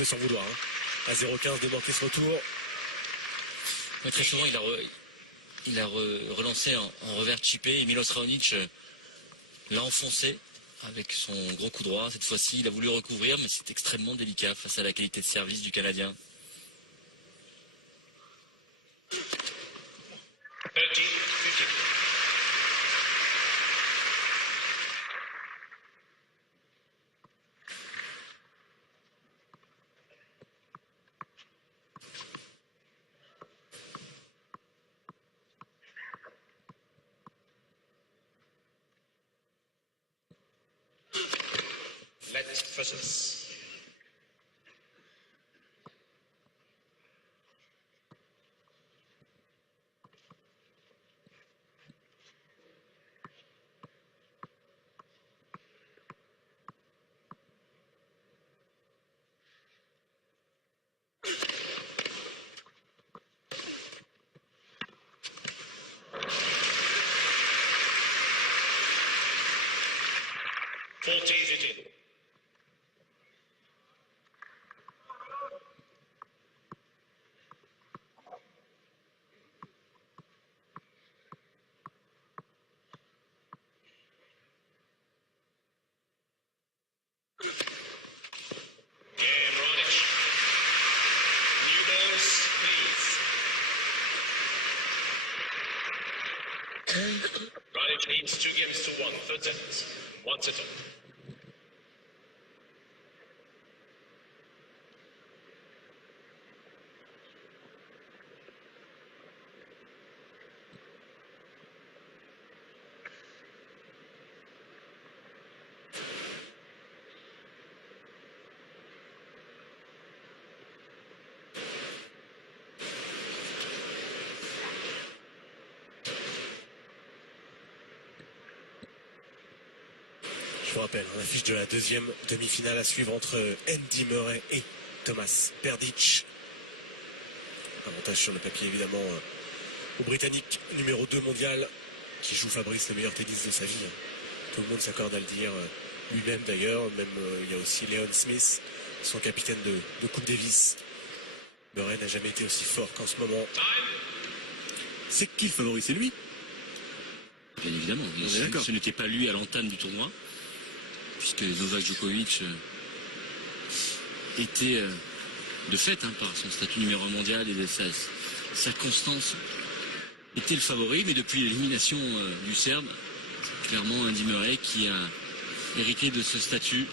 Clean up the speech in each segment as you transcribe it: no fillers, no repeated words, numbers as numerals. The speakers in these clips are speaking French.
peut s'en vouloir. À 0,15 démarqué ce retour. Mais très souvent, il a relancé en revers chippé et Milos Raonic l'a enfoncé avec son gros coup droit. Cette fois-ci, il a voulu recouvrir, mais c'est extrêmement délicat face à la qualité de service du Canadien. 30-15. Let versus. Raonic leads 2 games to 1. Third set. 1 set up. Je vous rappelle, l'affiche de la deuxième demi-finale à suivre entre Andy Murray et Thomas Berdych. Avantage sur le papier évidemment au Britannique numéro 2 mondial qui joue Fabrice le meilleur tennis de sa vie. Tout le monde s'accorde à le dire, lui-même d'ailleurs. Même il y a aussi Leon Smith, son capitaine de Coupe Davis. Murray n'a jamais été aussi fort qu'en ce moment. C'est qui le favori, c'est lui? Bien évidemment, ce n'était pas lui à l'entame du tournoi, puisque Novak Djokovic était de fait, par son statut numéro 1 mondial et de sa constance, était le favori, mais depuis l'élimination du Serbe, clairement Andy Murray qui a hérité de ce statut.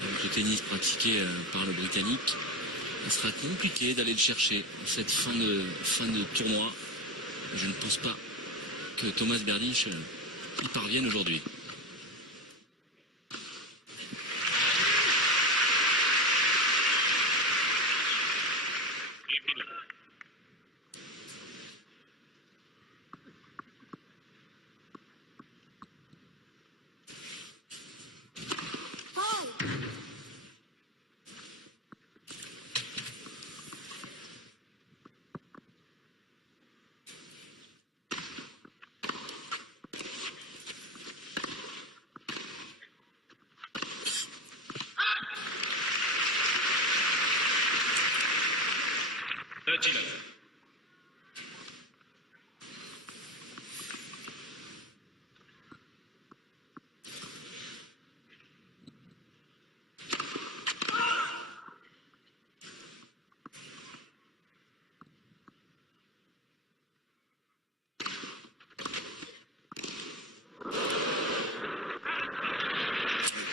Avec le tennis pratiqué par le Britannique, il sera compliqué d'aller le chercher cette fin de tournoi. Je ne pense pas que Thomas Berdych y parvienne aujourd'hui.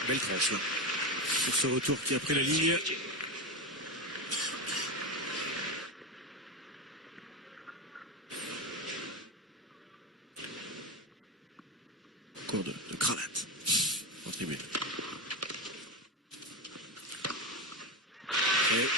Belle tranche là. Sur ce retour qui a pris la ligne. Encore de cravate en tribune. Et...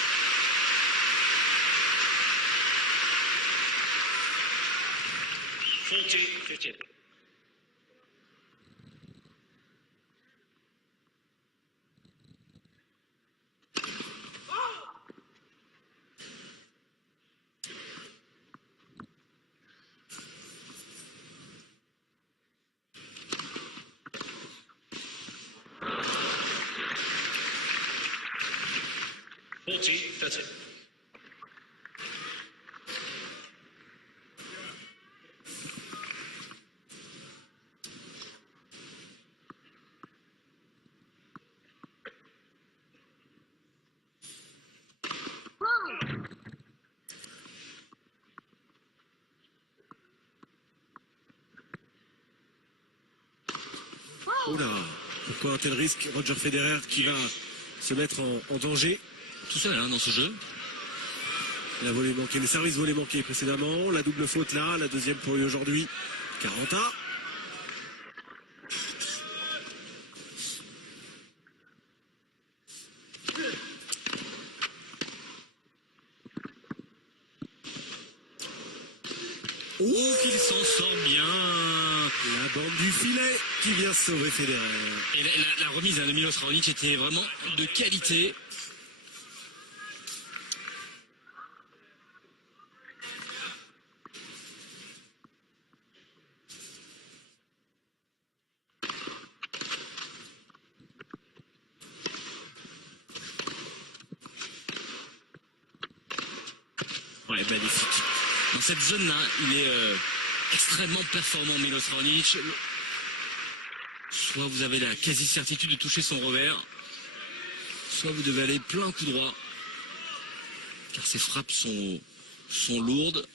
13. Oula, pourquoi un tel risque? Roger Federer qui va se mettre en danger. Tout seul hein, dans ce jeu. La volée manquée, le service volé manqué précédemment, la double faute là, la deuxième pour lui aujourd'hui. 40. Oh, qu'il s'en sort bien. La bande du filet qui vient sauver Federer. Et la remise de Milos Raonic était vraiment de qualité. Ouais, magnifique. Dans cette zone-là, il est extrêmement performant, Milos Raonic. Soit vous avez la quasi-certitude de toucher son revers, soit vous devez aller plein coup droit, car ses frappes sont lourdes.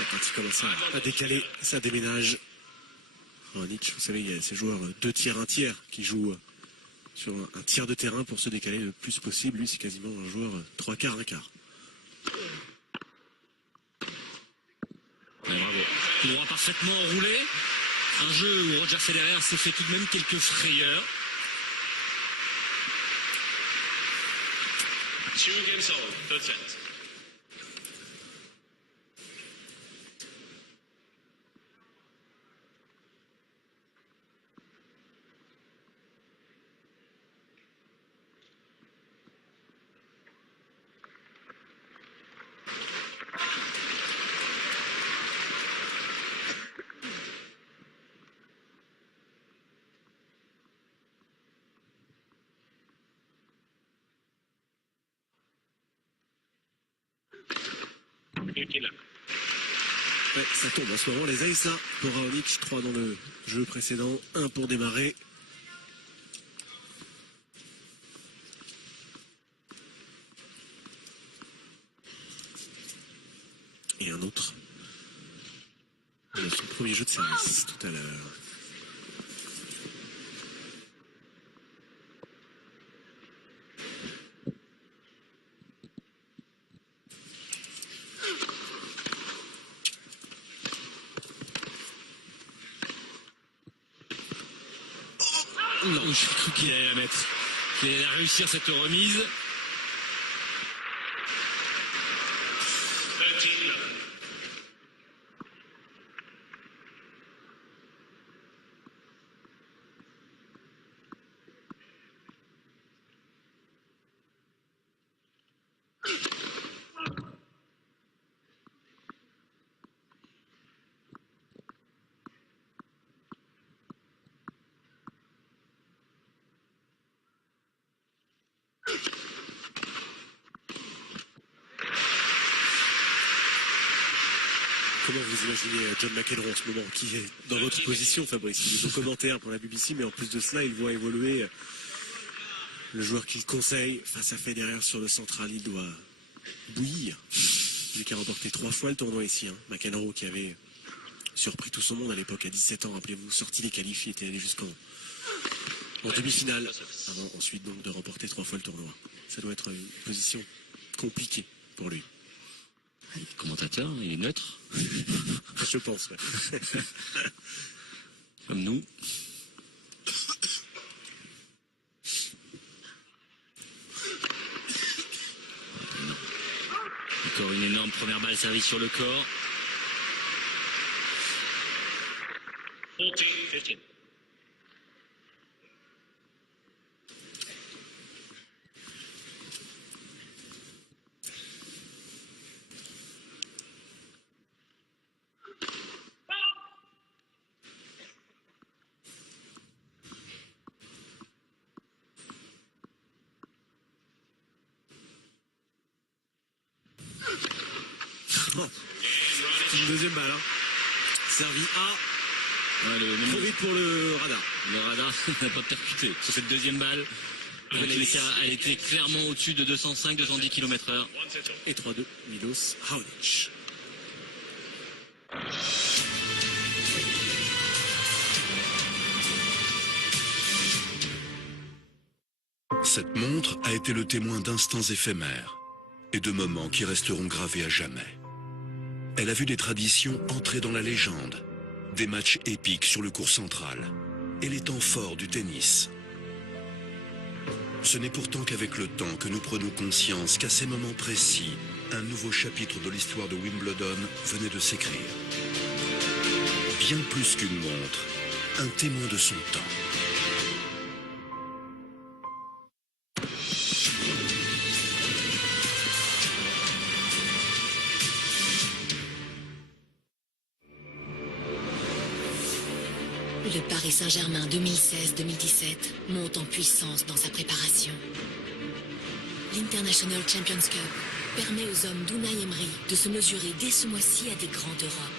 Et quand il commence à décaler, ça déménage. Raonic, vous savez, il y a ces joueurs 2 tiers, 1 tiers qui jouent sur un tiers de terrain pour se décaler le plus possible. Lui, c'est quasiment un joueur 3 quarts, 1 quart. Ouais, bravo. Coup droit parfaitement enroulé. Un jeu où Roger Federer s'est fait tout de même quelques frayeurs. 2 games on, third set. Ouais, ça tombe en ce moment, les aces là, pour Raonic, 3 dans le jeu précédent, 1 pour démarrer. Et un autre. Son premier jeu de service tout à l'heure. Non, j'ai cru qu'il allait la mettre. Qu'il allait réussir cette remise. 13 love. Comment vous imaginez John McEnroe en ce moment, qui est dans votre position, Fabrice? Il est au commentaire pour la BBC, mais en plus de cela, il voit évoluer le joueur qu'il conseille face à Federer sur le central. Il doit bouillir. Lui qui a remporté 3 fois le tournoi ici. McEnroe qui avait surpris tout son monde à l'époque, à 17 ans, rappelez-vous, sorti des qualifs, il était allé jusqu'en demi-finale, avant ensuite donc de remporter 3 fois le tournoi. Ça doit être une position compliquée pour lui. Il est commentateur, il est neutre. Je pense, ouais. Comme nous. Encore une énorme première balle servie sur le corps. 14-15. troisième balle. Hein. Servi A. Ouais, Trop vite pour le radar. Le radar n'a pas percuté. Sur cette deuxième balle, elle était clairement au-dessus de 205-210 km/h. Et 3-2, Milos Raonic. Cette montre a été le témoin d'instants éphémères et de moments qui resteront gravés à jamais. Elle a vu des traditions entrer dans la légende, des matchs épiques sur le court central et les temps forts du tennis. Ce n'est pourtant qu'avec le temps que nous prenons conscience qu'à ces moments précis, un nouveau chapitre de l'histoire de Wimbledon venait de s'écrire. Bien plus qu'une montre, un témoin de son temps. Le Paris Saint-Germain 2016-2017 monte en puissance dans sa préparation. L'International Champions Cup permet aux hommes d'Unai Emery de se mesurer dès ce mois-ci à des grands d'Europe.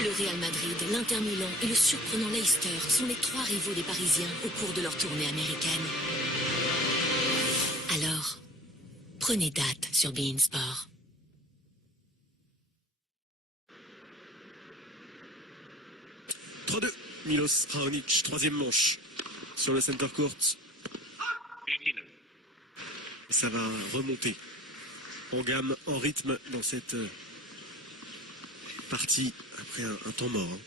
Le Real Madrid, l'Inter Milan et le surprenant Leicester sont les 3 rivaux des Parisiens au cours de leur tournée américaine. Alors, prenez date sur beIN Sport. Milos Raonic, troisième manche sur le center court. Ça va remonter en gamme, en rythme dans cette partie après un temps mort. Hein.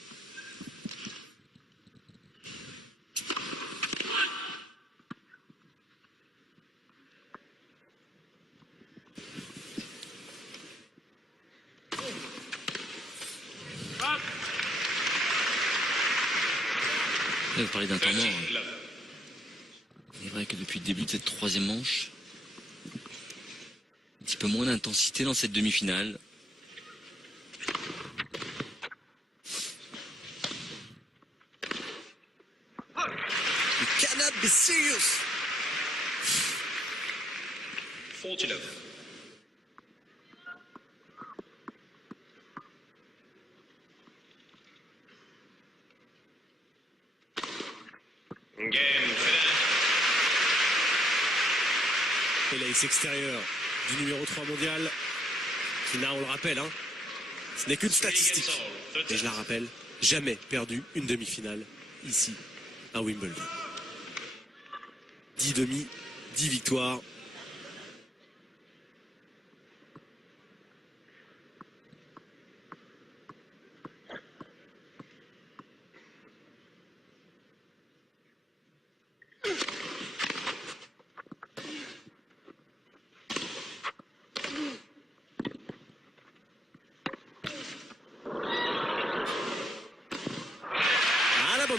Vous parlez d'un temps mort. Il est vrai que depuis le début de cette troisième manche, un petit peu moins d'intensité dans cette demi-finale. You cannot be serious. 40-love. Game, Et l'ace extérieur du numéro 3 mondial, qui n'a, on le rappelle, hein, ce n'est qu'une statistique. Et je la rappelle, jamais perdu une demi-finale ici à Wimbledon. 10 demi, 10 victoires.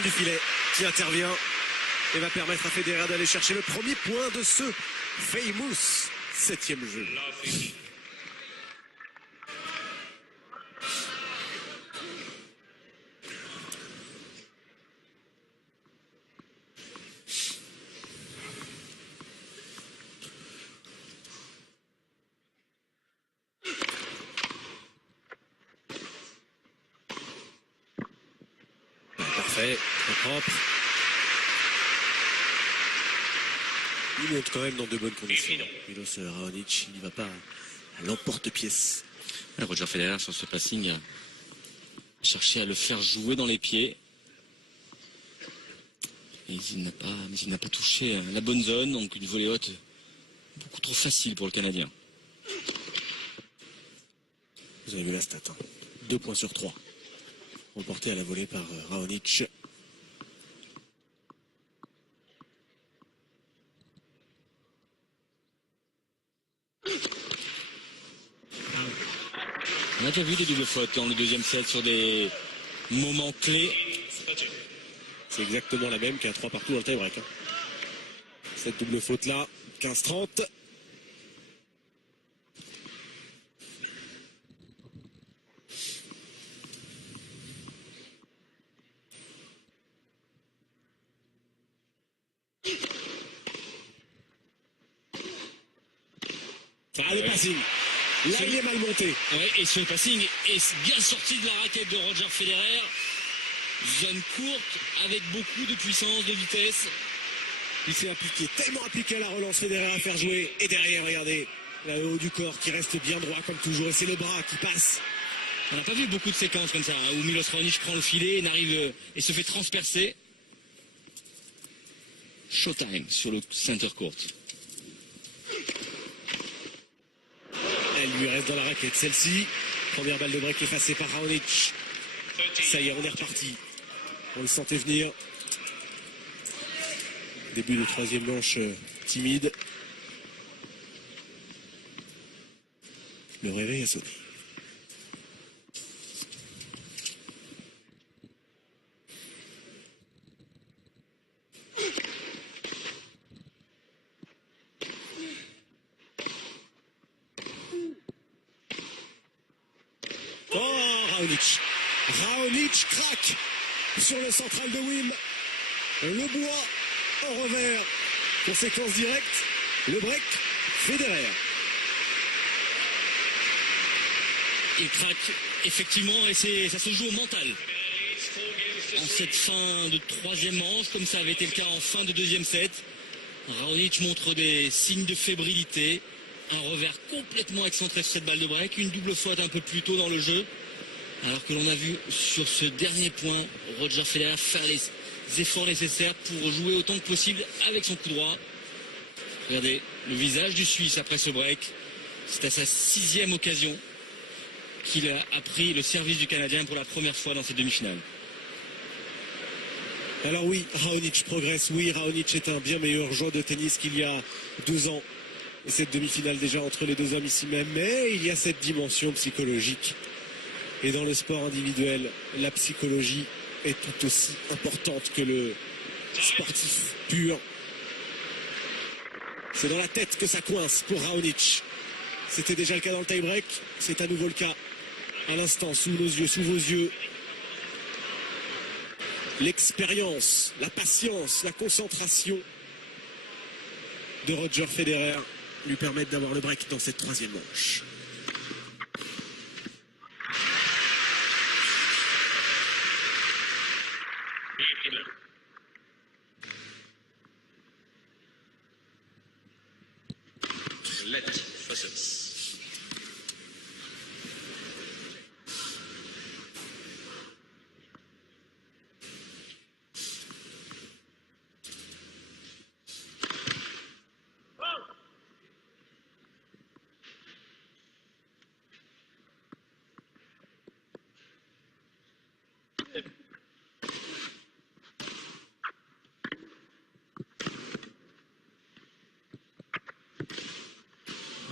Du filet qui intervient et va permettre à Federer d'aller chercher le premier point de ce famous 7e jeu. Parfait, très propre. Il monte quand même dans de bonnes conditions. Milos Raonic, il ne va pas à l'emporte-pièce. Roger Federer sur ce passing a cherché à le faire jouer dans les pieds. Et il n'a pas touché la bonne zone, donc une volée haute beaucoup trop facile pour le Canadien. Vous avez vu la stat, hein. 2 points sur 3. Remporté à la volée par Raonic. On a déjà vu des doubles fautes dans le deuxième set sur des moments clés. C'est exactement la même qu'à 3 partout dans le tie-break. Hein. Cette double faute-là, 15-30. Ah, le passing. Là, il est mal monté. Ouais, et ce passing est bien sorti de la raquette de Roger Federer. Zone courte avec beaucoup de puissance, de vitesse. Il s'est appliqué, tellement appliqué à la relance, Federer à faire jouer. Et derrière, regardez, là, le haut du corps qui reste bien droit comme toujours. Et c'est le bras qui passe. On n'a pas vu beaucoup de séquences comme ça, hein, où Milos Raonic prend le filet et n'arrive et se fait transpercer. Showtime sur le center court. Elle lui reste dans la raquette, celle-ci. Première balle de break effacée par Raonic. Ça y est, on est reparti. On le sentait venir. Début de troisième manche timide. Le réveil a sonné. Oh, Raonic. Raonic craque sur le central de Wim. Le bois en revers. Conséquence directe, le break Federer. Il craque effectivement et ça se joue au mental. En cette fin de troisième manche, comme ça avait été le cas en fin de deuxième set, Raonic montre des signes de fébrilité. Un revers complètement excentré sur cette balle de break, une double faute un peu plus tôt dans le jeu. Alors que l'on a vu sur ce dernier point, Roger Federer faire les efforts nécessaires pour jouer autant que possible avec son coup droit. Regardez le visage du Suisse après ce break. C'est à sa 6e occasion qu'il a pris le service du Canadien pour la première fois dans cette demi-finale. Alors oui, Raonic progresse. Oui, Raonic est un bien meilleur joueur de tennis qu'il y a 2 ans. Et cette demi-finale déjà entre les deux hommes ici même. Mais il y a cette dimension psychologique. Et dans le sport individuel, la psychologie est tout aussi importante que le sportif pur. C'est dans la tête que ça coince pour Raonic. C'était déjà le cas dans le tie-break. C'est à nouveau le cas à l'instant, sous nos yeux, sous vos yeux. L'expérience, la patience, la concentration de Roger Federer lui permettent d'avoir le break dans cette troisième manche. Let Fossens.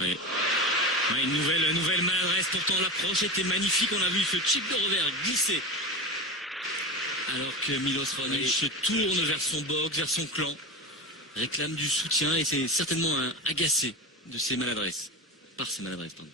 Oui. Ouais, une nouvelle maladresse, pourtant l'approche était magnifique, on a vu ce chip de revers glisser. Alors que Milos Raonic se tourne vers son box, vers son clan, réclame du soutien et c'est certainement agacé de ses maladresses. Par ses maladresses, pardon.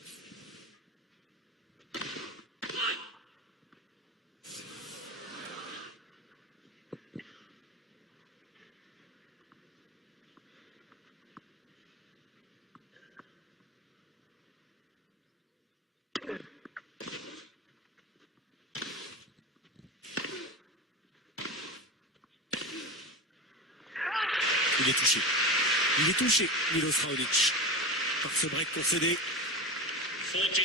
Il est touché. Il est touché, Milos Raonic, par ce break concédé. 49.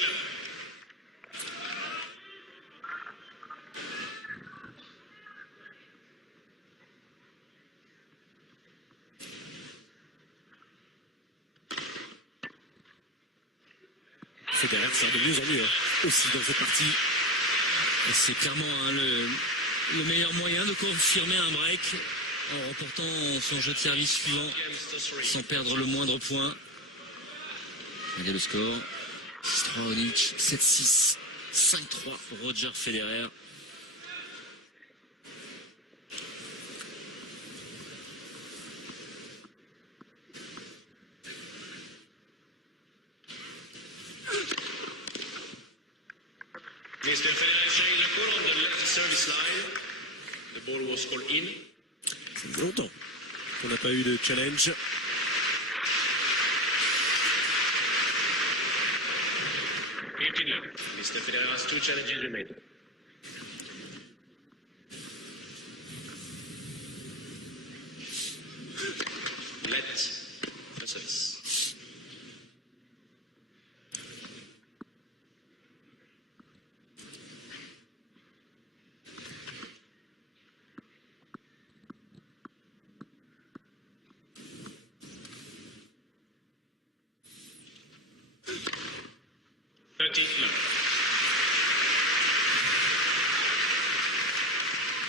Federer sert de mieux en mieux aussi dans cette partie. Et c'est clairement le meilleur moyen de confirmer un break en remportant son jeu de service suivant sans perdre le moindre point. Regardez le score. 6-3 Raonic, 7-6, 5-3 Roger Federer. Mr. Federer showing the ball on the left service line. The ball was called in. Ça fait longtemps qu'on n'a pas eu de challenge. Mr. Federer has 2 challenges remaining. Let the service.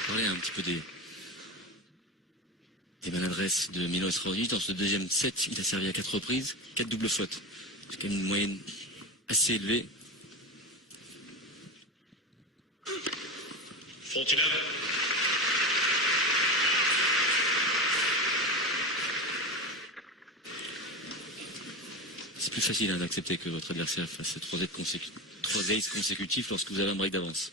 Parler un petit peu des maladresses de Milos Raonic. Dans ce deuxième set, il a servi à 4 reprises, 4 doubles fautes. C'est quand même une moyenne assez élevée. 49. C'est plus facile d'accepter que votre adversaire fasse 3 aces consécutifs lorsque vous avez un break d'avance.